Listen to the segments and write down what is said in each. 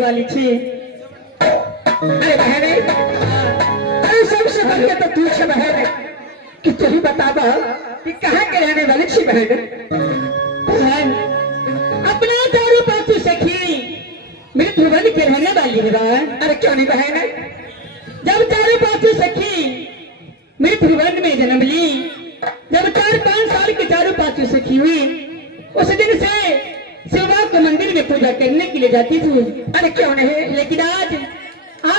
वाली थी। अरे बहने, अरे सबसे बढ़िया तो तू छे बहने कि तू ही बता दो कि कहाँ के रहने वाली थी बहने। बहन अपना चारों पांचों सखी मेरे भुवन के रहने वाली है बहन। अरे क्यों नहीं बहने? जब चारों पांचों सखी मेरे भुवन में जन्म ली, जब 4-5 साल की चारों पांचों सखी हुई, उस दिन से शिवबा के मंदिर में पूजा करने के लिए जाती थी। अरे क्यों नहीं? लेकिन आज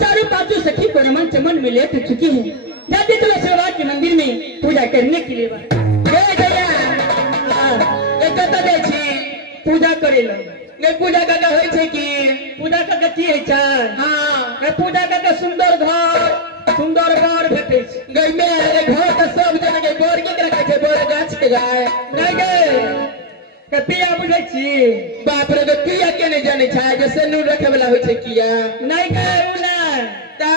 चारों पांचों सखी को रमन चमन में ले चुकी है। जाती तो शिवबा के मंदिर में पूजा करने के लिए पूजा करे पूजा का होय छे कि पूजा का की है चार। हाँ, पूजा का सुंदर घर सुंदर बर भेटे गई में घर का सब जन के बोर के रखे छे, बोर गाछ के गाय नहीं गे पिया बुझे छी। बाप रे, तो पिया के नहीं जाने छा जैसे नूर रखे वाला होय छे किया नहीं गे उना ता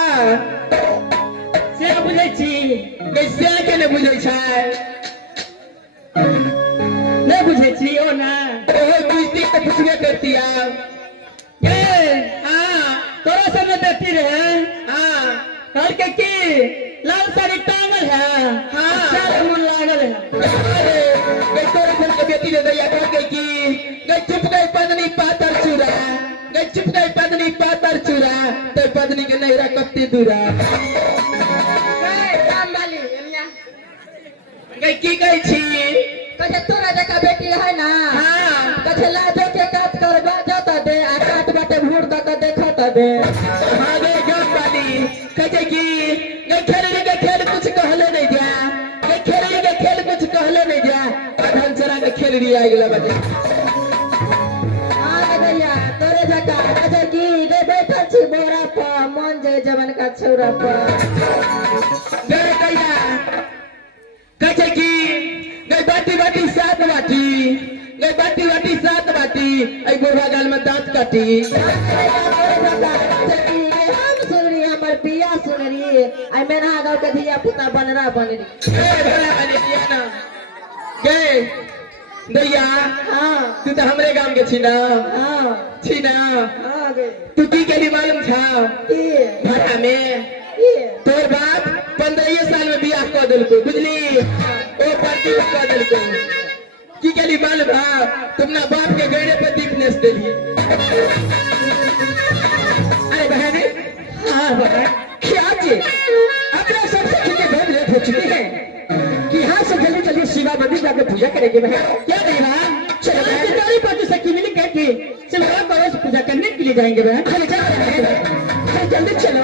से बुझे छी। कैसे के नहीं बुझे छा? नहीं बुझे छी ओ ना ओए बुझती तो पूछबे करती आ। गे हां, तोरा सब में देती रहे। हां, कल के की लाल साड़ी टांगल है। हाँ। चार मन लागल है। अरे गई तोरे घर के बेटी ने दैया कह के की गई चुप गई पत्नी पातर चूरा, गई चुप गई पत्नी पातर चूरा, तो पत्नी के नैरा कत्ती दूरा। काम वाली एलिया गई की कही छी? कहे तोरा जका बेटी है ना। हाँ, कहे लाजो के काट कर बाजो त दे आ काट बाटे भूर द के देखो त दे। हाँ गे गाँव वाली कहे की गई खेलने के खेल कुछ कहले नहीं जा, गई खेलने के खेल कुछ कहले नहीं जा, अधन चरा के खेल रही है अगला बजे। हां भैया तोरे जका कहे की रे बैठल छी बोरा पर मन जे जवन का छोरा पर। गए कैया कहे की गई बाटी बाटी सात बाटी, गई बाटी बाटी सात बाटी, आई बुढ़वा गाल में दांत काटी। तोरे जका कहे की रे हम सुन रही हमर पिया सुन रही आई मेना गांव के धिया पुता बनरा बन रही। ए भला बने दिया ना गए दैया। हां तू तो हमरे गांव के छी ना। हां छी ना। हां गे तू की के लिए मालूम था की भाड़ा में की तोर बाप 15 साल में बियाह कर दिलको, बुझली? ओ पार्टी कर दिलको की के लिए मालूम है? तुमना बाप के गड़े पे दीपनेस देली। अरे बहने, हाँ बहन क्या जी अपने सबसे चीजें बहुत लेट हो चुकी है कि यहाँ से जल्दी जल्दी शिवा मंदिर जाकर पूजा करेंगे बहन। क्या नहीं बहन? चलो आज बहन। चारों पांचों सखी मिल के शिवबा को रोज पूजा करने के लिए जाएंगे बहन। अरे चलो बहन, अरे जल्दी चलो।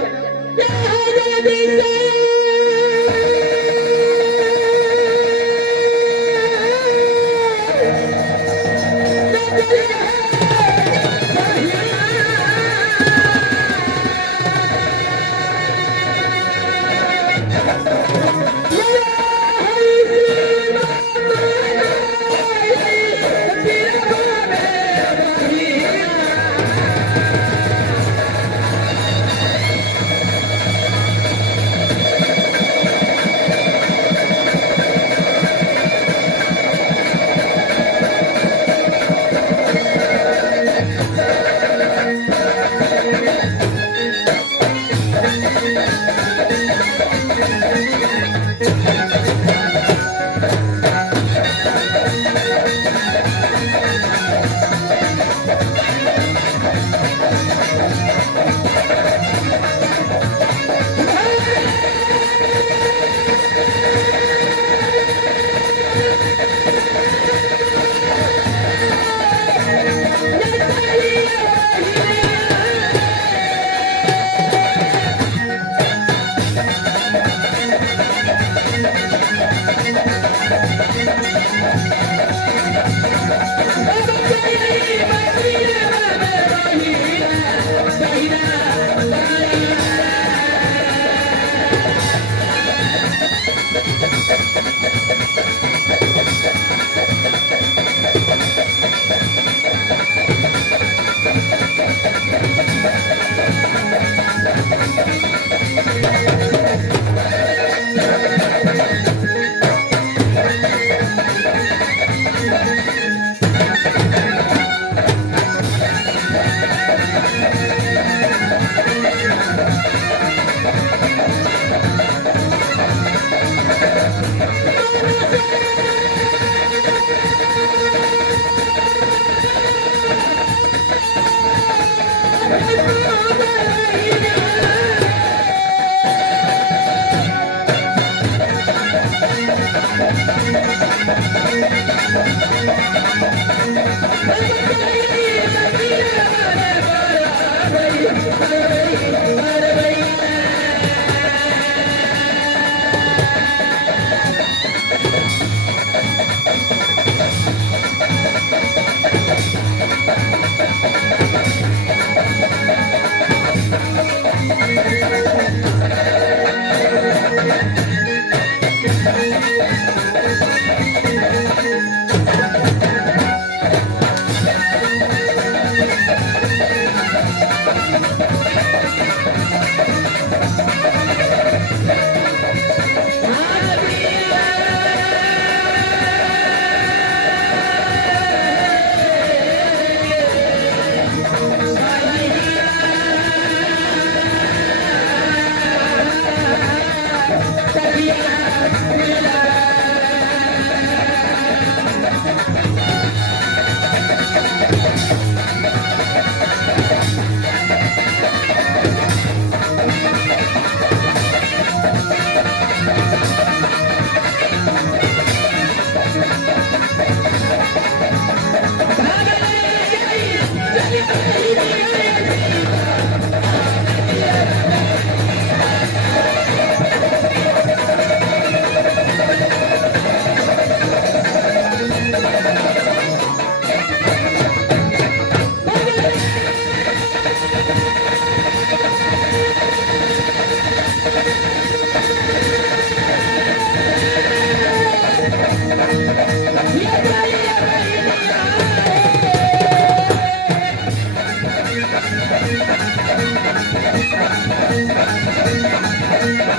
Thank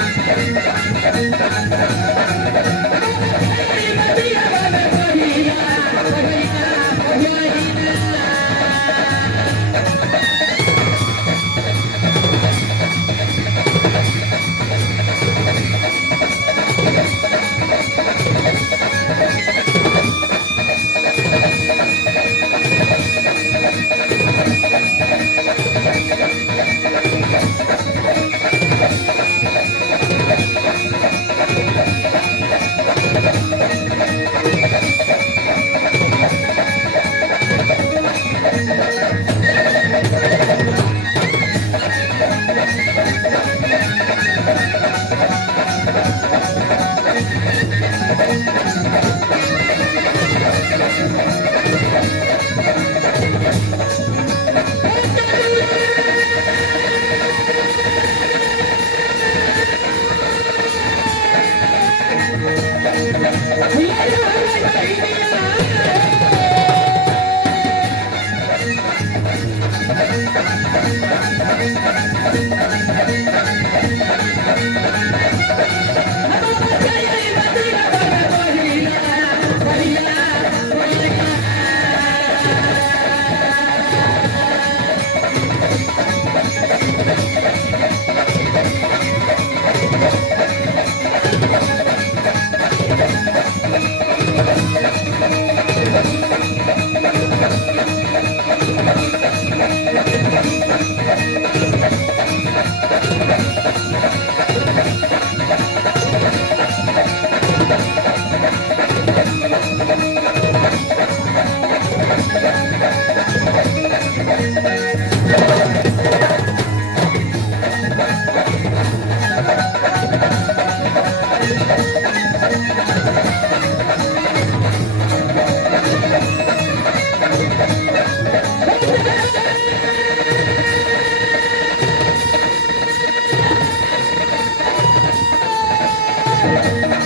you.